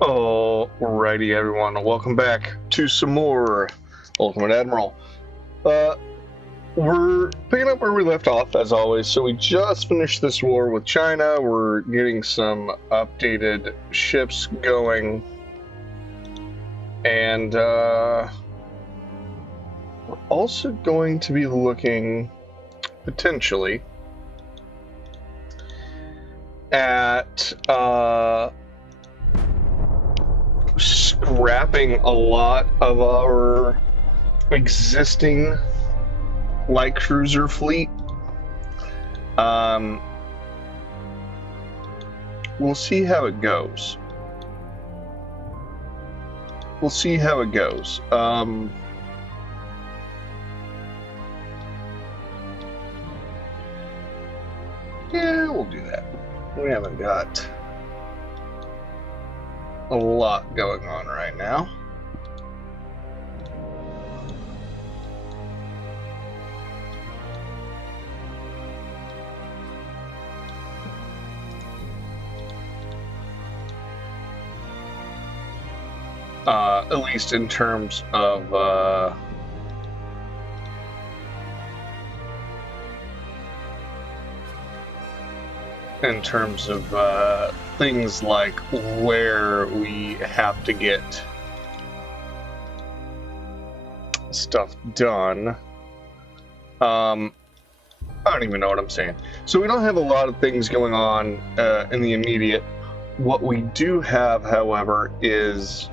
Alrighty, everyone. Welcome back to some more Ultimate Admiral. We're picking up where we left off, as always. So we just finished this war with China. We're getting some updated ships going. And we're also going to be looking, potentially, at scrapping a lot of our existing light cruiser fleet. We'll see how it goes. Yeah, we'll do that. We haven't got a lot going on right now. At least in terms of things like where we have to get stuff done. I don't even know what I'm saying. So we don't have a lot of things going on in the immediate. What we do have, however, is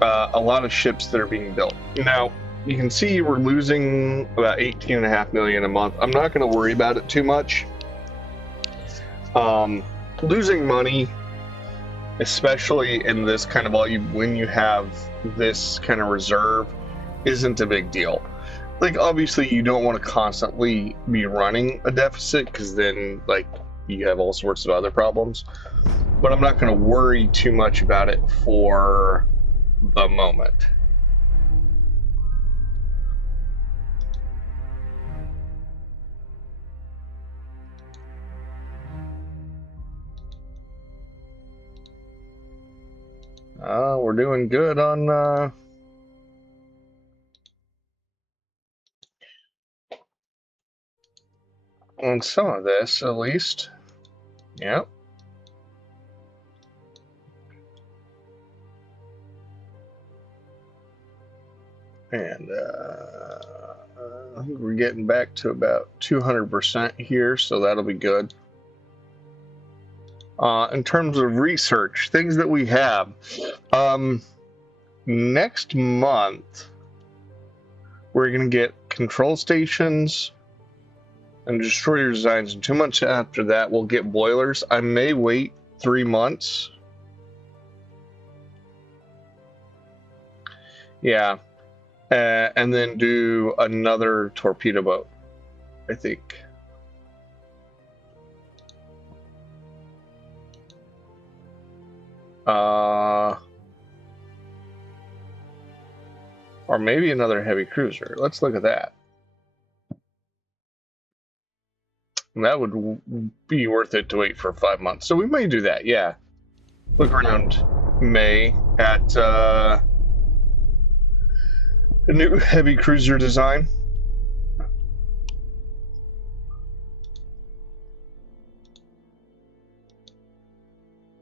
a lot of ships that are being built. Now, you can see we're losing about 18.5 million a month. I'm not going to worry about it too much. Losing money, especially in this kind of volume, when you have this kind of reserve, isn't a big deal. Like, obviously, you don't want to constantly be running a deficit, because then, like, you have all sorts of other problems. But I'm not going to worry too much about it for the moment. We're doing good on some of this, at least. Yep. And I think we're getting back to about 200% here, so that'll be good. In terms of research, things that we have, next month we're going to get control stations and destroyer designs, and 2 months after that we'll get boilers. I may wait 3 months. Yeah. And then do another torpedo boat, I think. Or maybe another heavy cruiser. Let's look at that. And that would be worth it to wait for 5 months. So we may do that, yeah. Look around May at a new heavy cruiser design.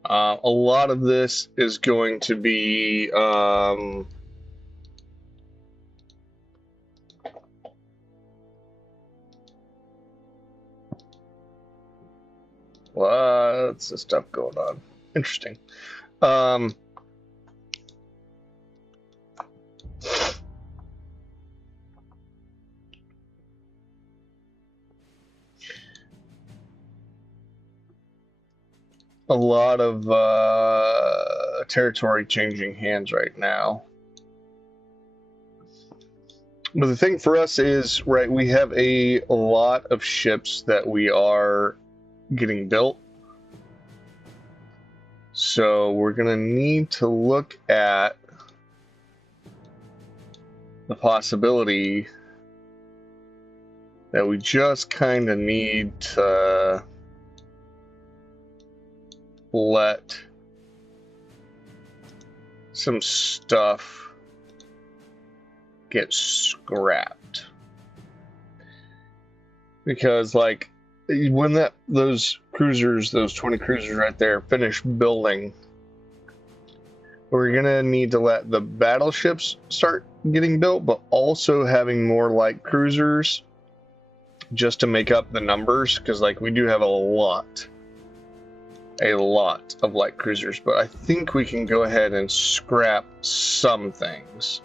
A lot of this is going to be lots of stuff going on. Interesting. A lot of territory changing hands right now. But the thing for us is, right, we have a lot of ships that we are getting built. So we're going to need to look at the possibility that we just kind of need to let some stuff get scrapped. Because, like, when those cruisers, those 20 cruisers right there, finish building, we're gonna need to let the battleships start getting built, but also having more light cruisers just to make up the numbers, because, like, we do have a lot of light cruisers, but I think we can go ahead and scrap some things.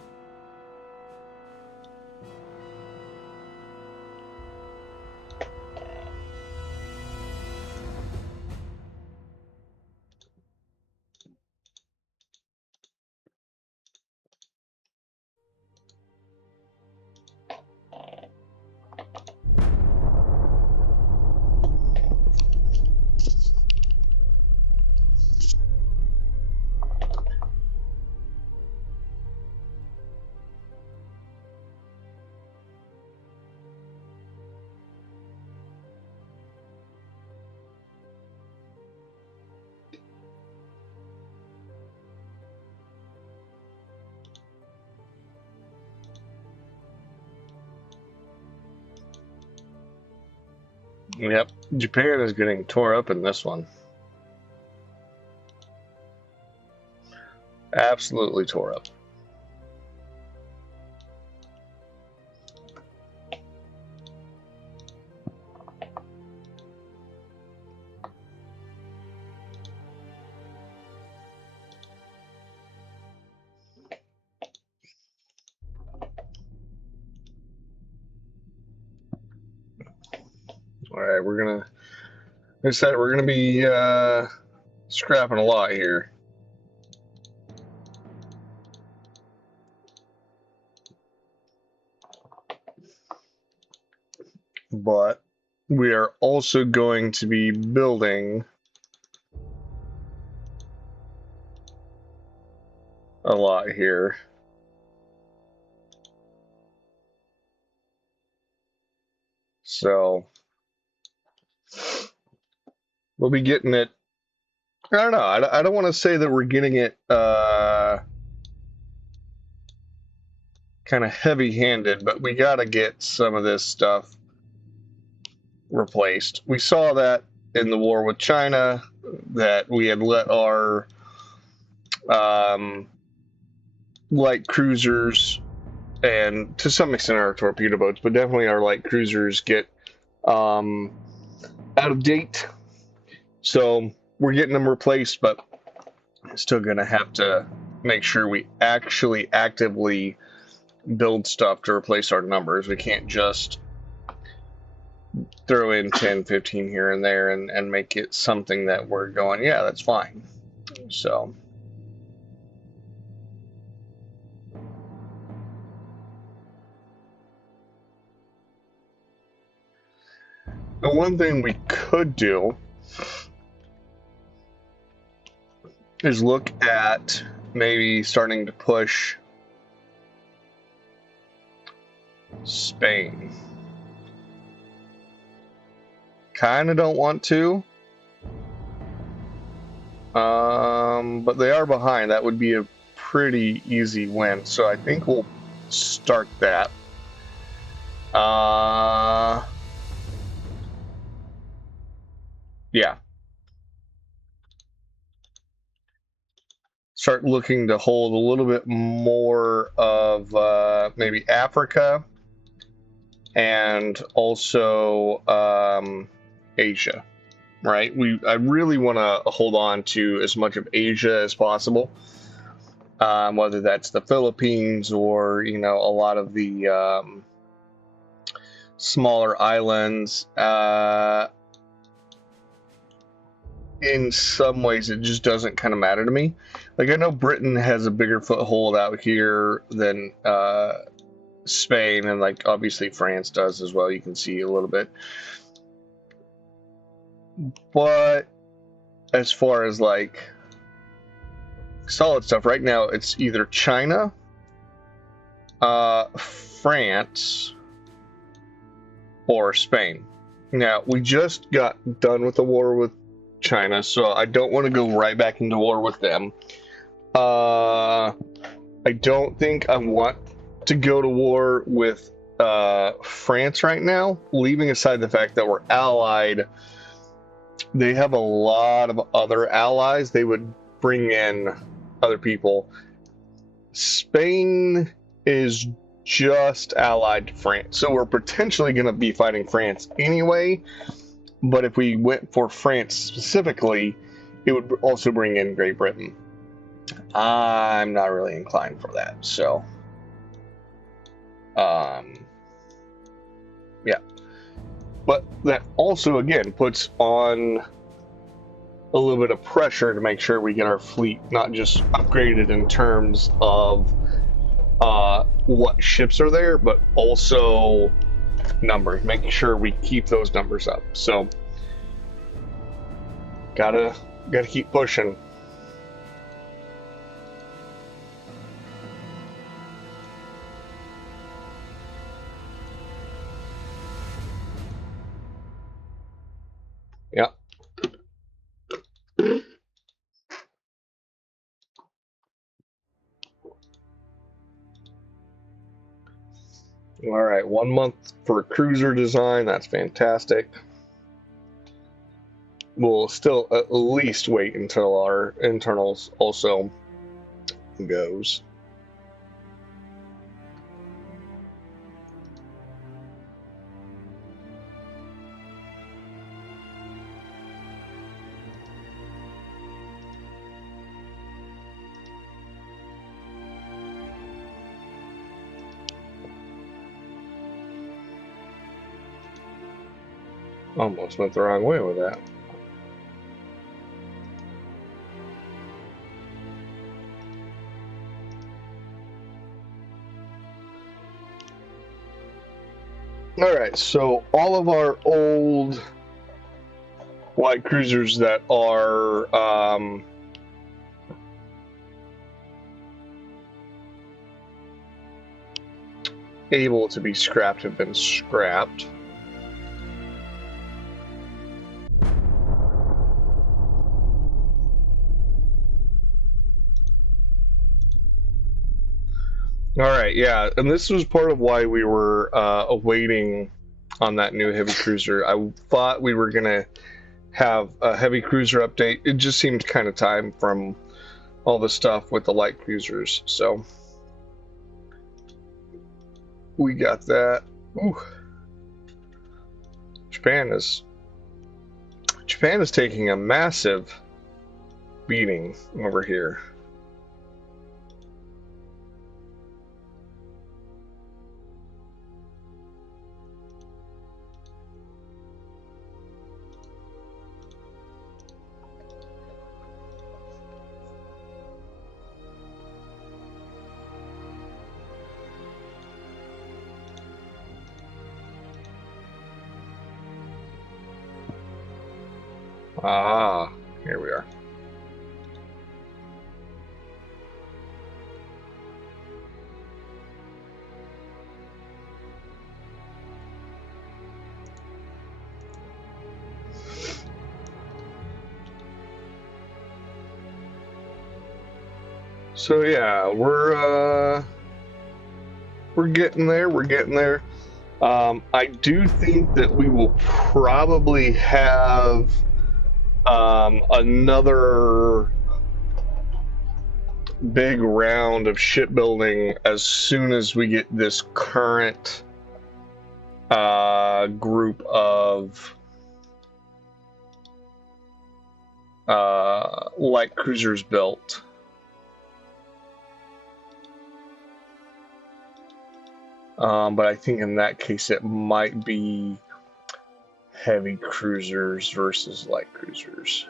Yep, Japan is getting tore up in this one. Absolutely tore up. All right, we're gonna. Like I said, we're gonna be scrapping a lot here. But we are also going to be building a lot here. So we'll be getting it. I don't know. I don't want to say that we're getting it kind of heavy-handed, but we got to get some of this stuff replaced. We saw that in the war with China, that we had let our light cruisers and to some extent our torpedo boats, but definitely our light cruisers get out of date. So we're getting them replaced, but still going to have to make sure we actually actively build stuff to replace our numbers. We can't just throw in 10, 15 here and there and make it something that we're going, yeah, that's fine. So the one thing we could do is look at maybe starting to push Spain. Kind of don't want to, but they are behind. That would be a pretty easy win, so I think we'll start that. Yeah. Start looking to hold a little bit more of maybe Africa and also Asia, right? I really want to hold on to as much of Asia as possible, whether that's the Philippines or, you know, a lot of the smaller islands. In some ways, it just doesn't kind of matter to me. Like, I know Britain has a bigger foothold out here than Spain, and like obviously France does as well. You can see a little bit, but as far as like solid stuff right now, it's either China, France, or Spain. Now, we just got done with the war with China, so I don't want to go right back into war with them. I don't think I want to go to war with France right now, leaving aside the fact that we're allied. They have a lot of other allies. They would bring in other people. Spain is just allied to France, so we're potentially going to be fighting France anyway. But if we went for France specifically, it would also bring in Great Britain. I'm not really inclined for that, so yeah. But that also again puts on a little bit of pressure to make sure we get our fleet not just upgraded in terms of what ships are there, but also numbers, making sure we keep those numbers up. So gotta keep pushing. Yeah. All right, 1 month for cruiser design. That's fantastic. We'll still at least wait until our internals also goes. Almost went the wrong way with that. All right, so all of our old light cruisers that are able to be scrapped have been scrapped. All right, yeah, and this was part of why we were awaiting on that new heavy cruiser. I thought we were gonna have a heavy cruiser update. It just seemed kind of time from all the stuff with the light cruisers, so we got that. Ooh. Japan is taking a massive beating over here. Ah, here we are. So yeah, we're getting there. We're getting there. I do think that we will probably have another big round of shipbuilding as soon as we get this current group of light cruisers built. But I think in that case it might be heavy cruisers versus light cruisers.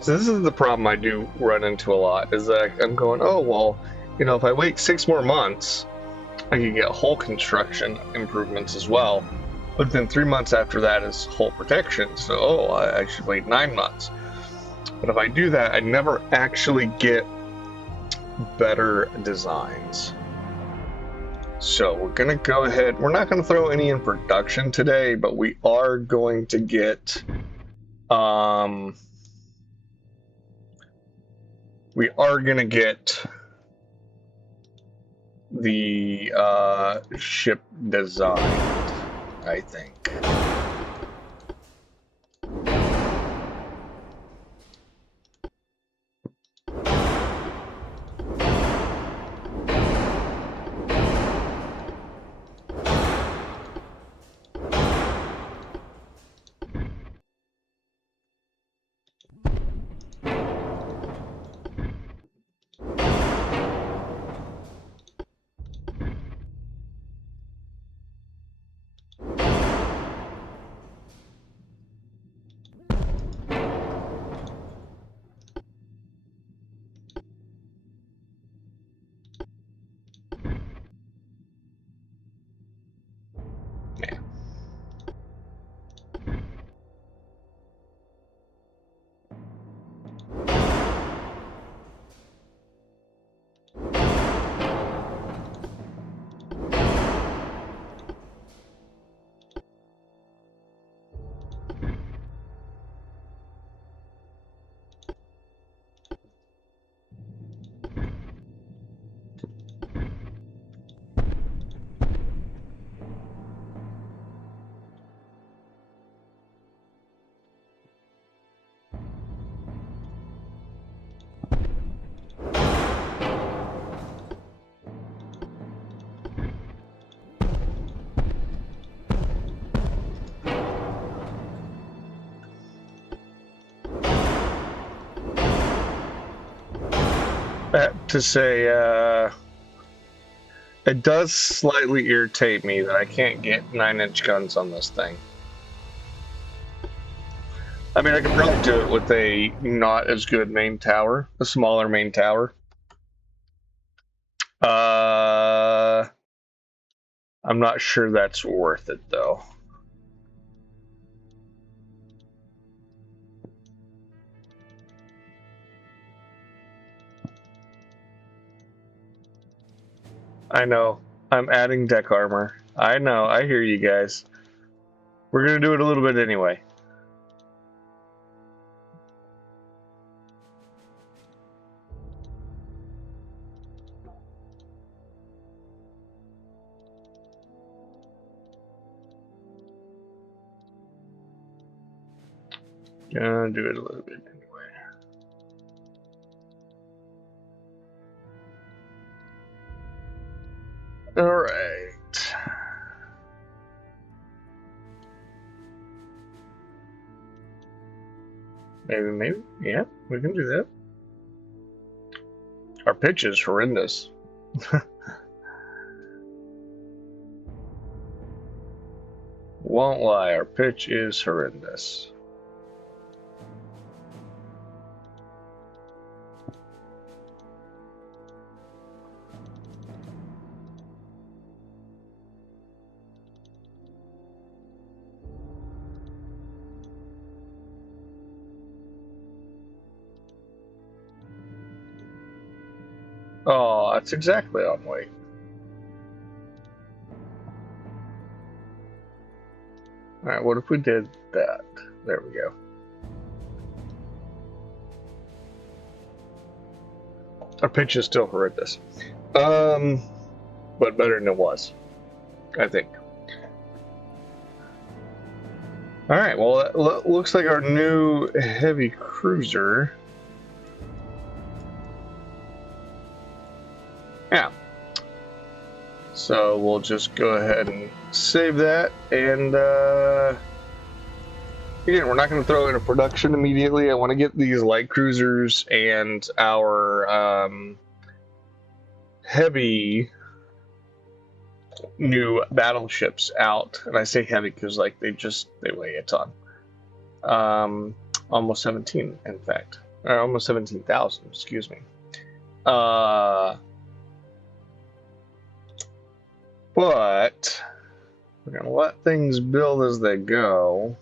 So this is the problem I do run into a lot, is that I'm going, oh, well, you know, if I wait 6 more months, I could get hull construction improvements as well. But then 3 months after that is hull protection, so, oh, I should wait 9 months. But if I do that, I never actually get better designs. So we're going to go ahead. We're not going to throw any in production today, but we are going to get the ship designed, I think. To say, it does slightly irritate me that I can't get 9-inch guns on this thing. I mean, I could probably do it with a not as good main tower, a smaller main tower. I'm not sure that's worth it, though. I know. I'm adding deck armor. I know. I hear you guys. We're going to do it a little bit anyway. Gonna do it a little bit anyway. All right. Maybe. Yeah, we can do that. Our pitch is horrendous. Won't lie, our pitch is horrendous. Oh, that's exactly on weight. Alright, what if we did that? There we go. Our pitch is still horrendous. But better than it was, I think. Alright, well, that looks like our new heavy cruiser. Yeah. So we'll just go ahead and save that, and again, we're not going to throw into production immediately. I want to get these light cruisers and our heavy new battleships out, and I say heavy because like they weigh a ton. Almost 17, in fact, or almost 17,000. Excuse me. But we're gonna let things build as they go.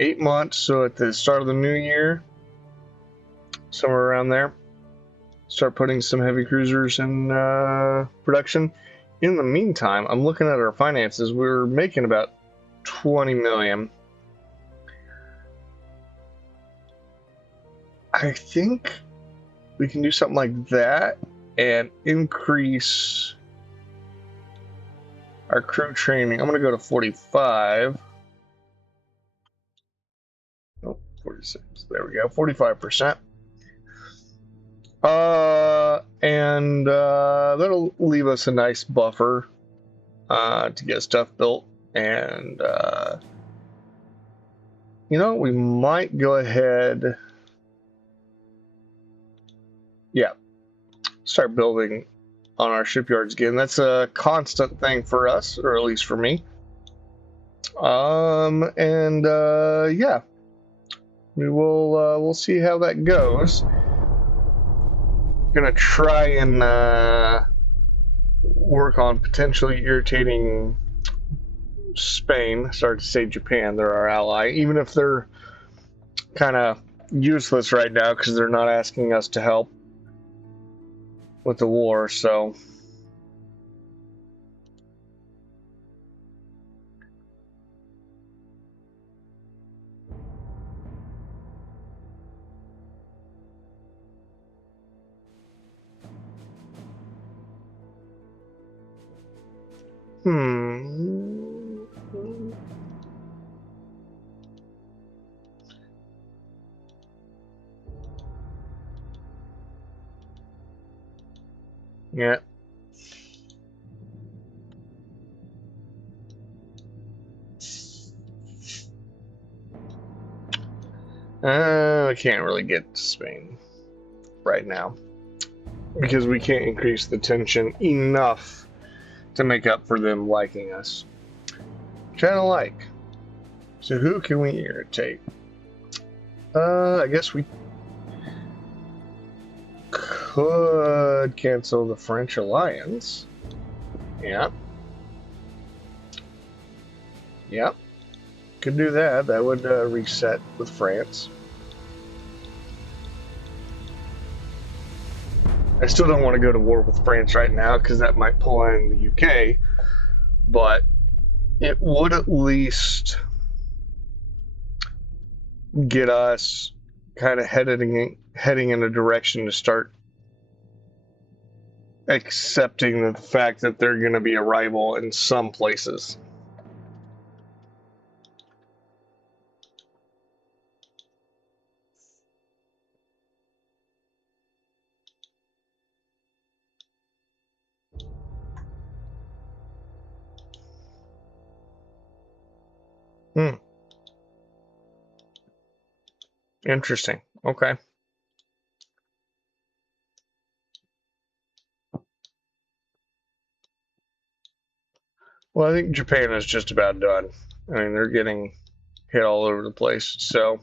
8 months, so at the start of the new year, somewhere around there. start putting some heavy cruisers in production. In the meantime, I'm looking at our finances. We're making about 20 million. I think we can do something like that and increase our crew training. I'm going to go to 45. Oh, 46. There we go. 45%. And that'll leave us a nice buffer to get stuff built. And, you know, we might go ahead. Yeah. Start building on our shipyards again. That's a constant thing for us, or at least for me. Yeah. We'll see how that goes. Gonna try and work on potentially irritating Spain. Sorry to say Japan, they're our ally, even if they're kind of useless right now because they're not asking us to help with the war. So yeah. I can't really get to Spain right now because we can't increase the tension enough to make up for them liking us. Kind of like. So who can we irritate? I guess we could cancel the French alliance. Yeah. Yep. Could do that. That would reset with France. I still don't want to go to war with France right now because that might pull in the UK, but it would at least get us kind of heading in a direction to start accepting the fact that they're going to be a rival in some places. Interesting. Okay. Well, I think Japan is just about done. I mean, they're getting hit all over the place, so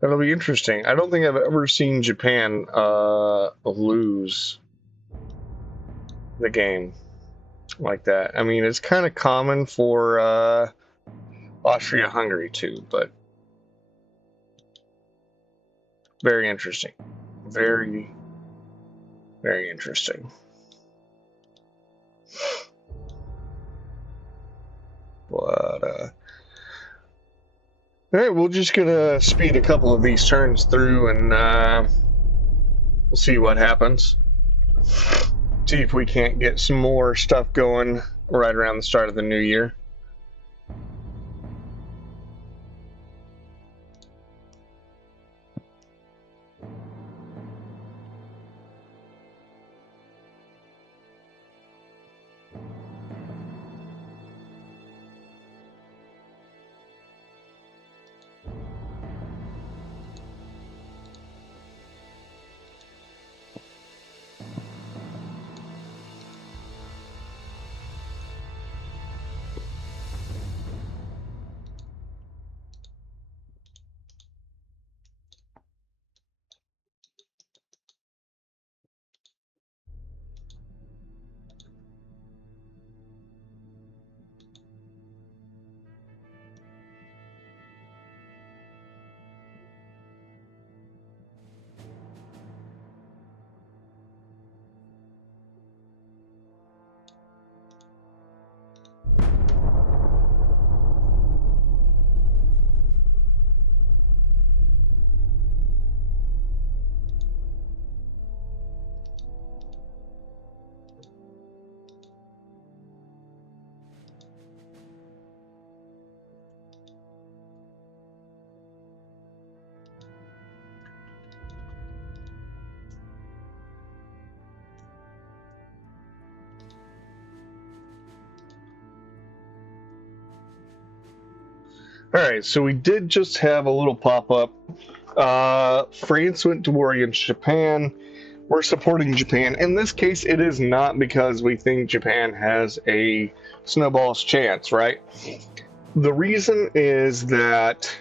that'll be interesting. I don't think I've ever seen Japan lose the game like that. I mean, it's kind of common for Austria-Hungary too, but very interesting. Very, very interesting. But all right, we're just gonna speed a couple of these turns through and we'll see what happens. See if we can't get some more stuff going right around the start of the new year. Alright, so we did just have a little pop-up. France went to war against Japan. We're supporting Japan. In this case, it is not because we think Japan has a snowball's chance, right? The reason is that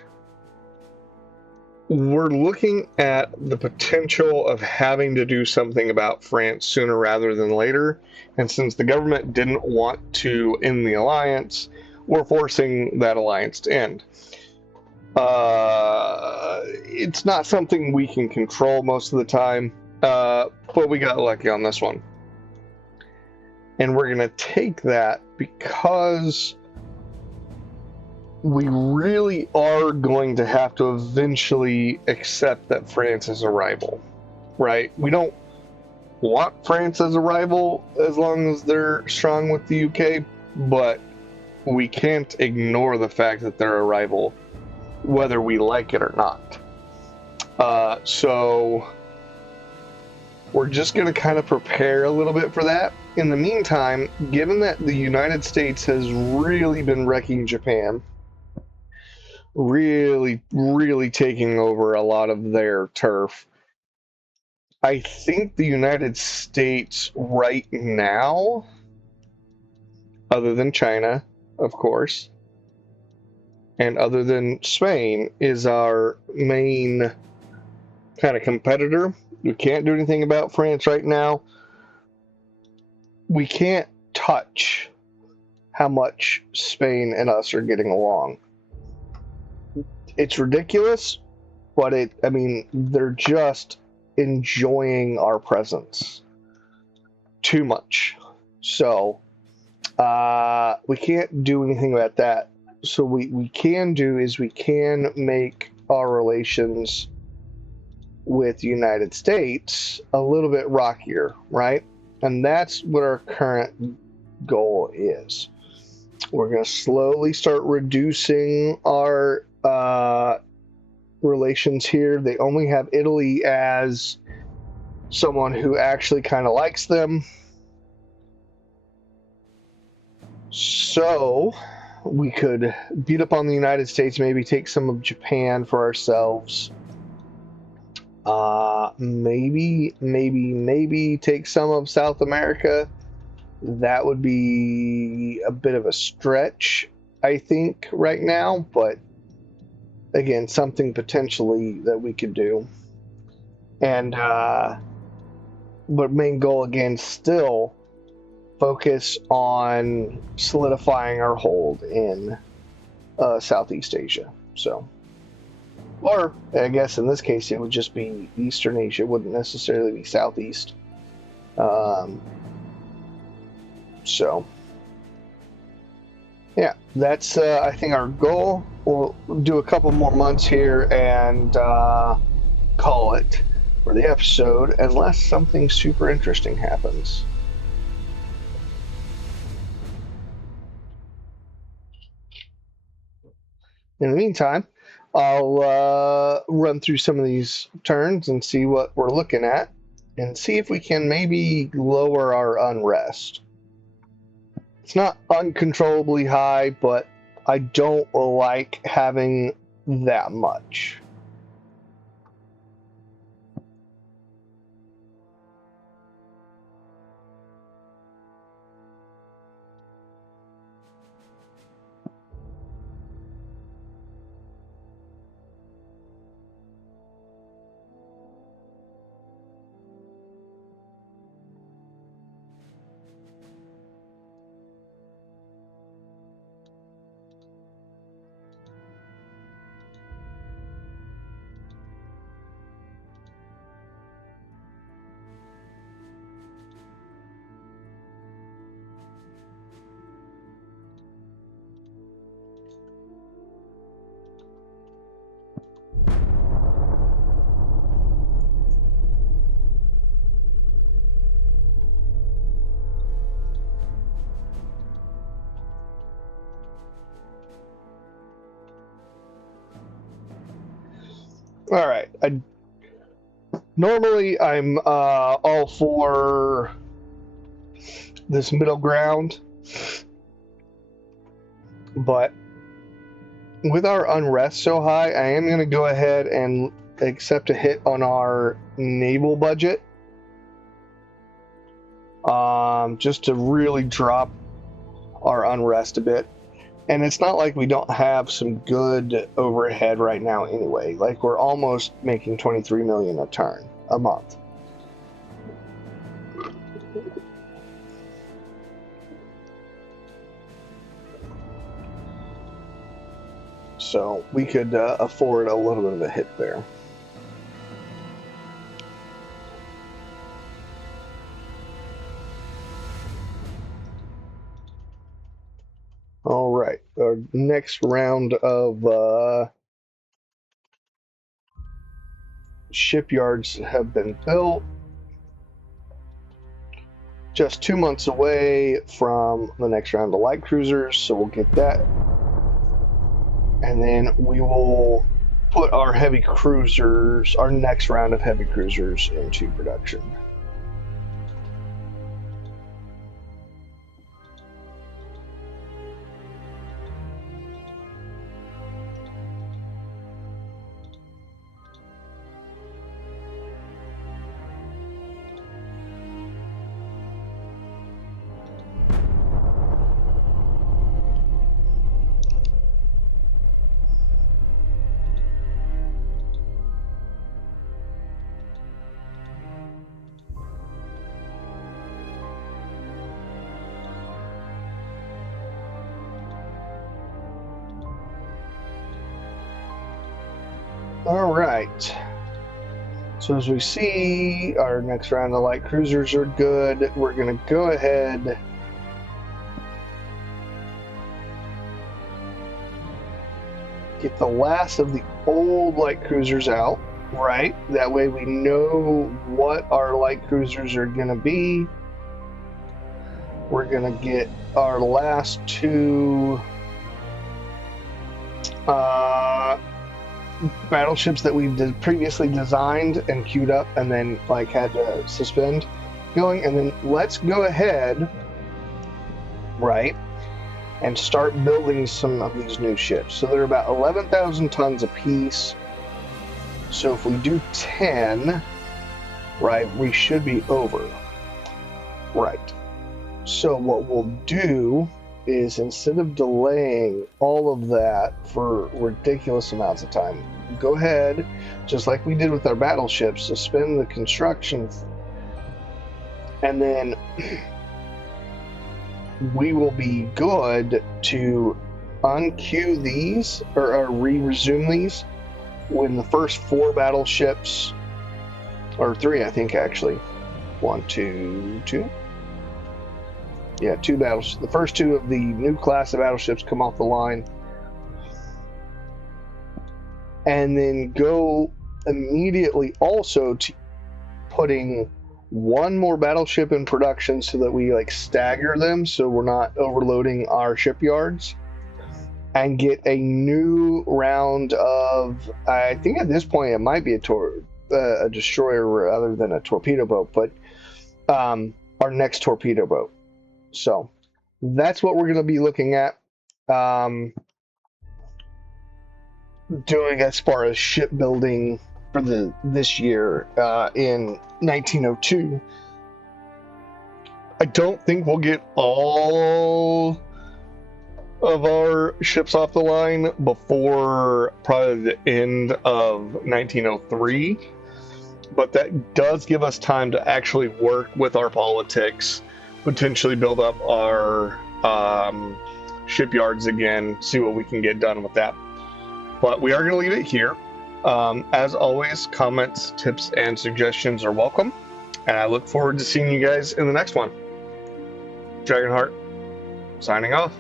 we're looking at the potential of having to do something about France sooner rather than later. And since the government didn't want to end the alliance, we're forcing that alliance to end. It's not something we can control most of the time, but we got lucky on this one. And we're going to take that because we really are going to have to eventually accept that France is a rival, right? We don't want France as a rival as long as they're strong with the UK, but we can't ignore the fact that they're a rival whether we like it or not. So we're just going to kind of prepare a little bit for that. In the meantime, given that the United States has really been wrecking Japan, really taking over a lot of their turf, I think the United States right now, other than China, of course, and other than Spain, is our main kind of competitor. We can't do anything about France right now. We can't touch how much Spain and us are getting along. It's ridiculous, but they're just enjoying our presence too much. So we can't do anything about that. So we can do is we can make our relations with the United States a little bit rockier, right? And that's what our current goal is. We're going to slowly start reducing our relations here. They only have Italy as someone who actually kind of likes them. So we could beat up on the United States, maybe take some of Japan for ourselves. Maybe take some of South America. That would be a bit of a stretch, I think, right now, but again, something potentially that we could do. And but main goal again, still focus on solidifying our hold in Southeast Asia. So, or I guess in this case it would just be Eastern Asia. It wouldn't necessarily be Southeast. So yeah, that's I think our goal. We'll do a couple more months here and call it for the episode, unless something super interesting happens. In the meantime, I'll run through some of these turns and see what we're looking at, and see if we can maybe lower our unrest. It's not uncontrollably high, but I don't like having that much. All right. Normally, I'm all for this middle ground, but with our unrest so high, I am going to go ahead and accept a hit on our naval budget. Just to really drop our unrest a bit. And it's not like we don't have some good overhead right now anyway. Like, we're almost making 23 million a month. So we could afford a little bit of a hit there. All right, our next round of shipyards have been built. Just 2 months away from the next round of light cruisers, so we'll get that. And then we will put our heavy cruisers, our next round of heavy cruisers, into production. All right. So as we see, our next round of light cruisers are good. We're going to go ahead get the last of the old light cruisers out, right? That way we know what our light cruisers are going to be. We're going to get our last two battleships that we previously designed and queued up and then like had to suspend going, and then let's go ahead, right, and start building some of these new ships. So they're about 11,000 tons a piece. So if we do 10, right, we should be over. Right. So what we'll do is, instead of delaying all of that for ridiculous amounts of time, go ahead, just like we did with our battleships, suspend the construction, and then we will be good to unqueue these or resume these when the first 4 battleships, or 3, I think actually, 1, 2, 2. Yeah, 2 battleships. The first 2 of the new class of battleships come off the line. And then go immediately also to putting 1 more battleship in production so that we like stagger them so we're not overloading our shipyards. And get a new round of, I think at this point it might be a destroyer rather than a torpedo boat, but our next torpedo boat. So that's what we're going to be looking at doing as far as shipbuilding for this year in 1902. I don't think we'll get all of our ships off the line before probably the end of 1903, but that does give us time to actually work with our politics, potentially build up our shipyards again, see what we can get done with that. But we are going to leave it here. As always, comments, tips, and suggestions are welcome, and I look forward to seeing you guys in the next one. Dragonheart, signing off.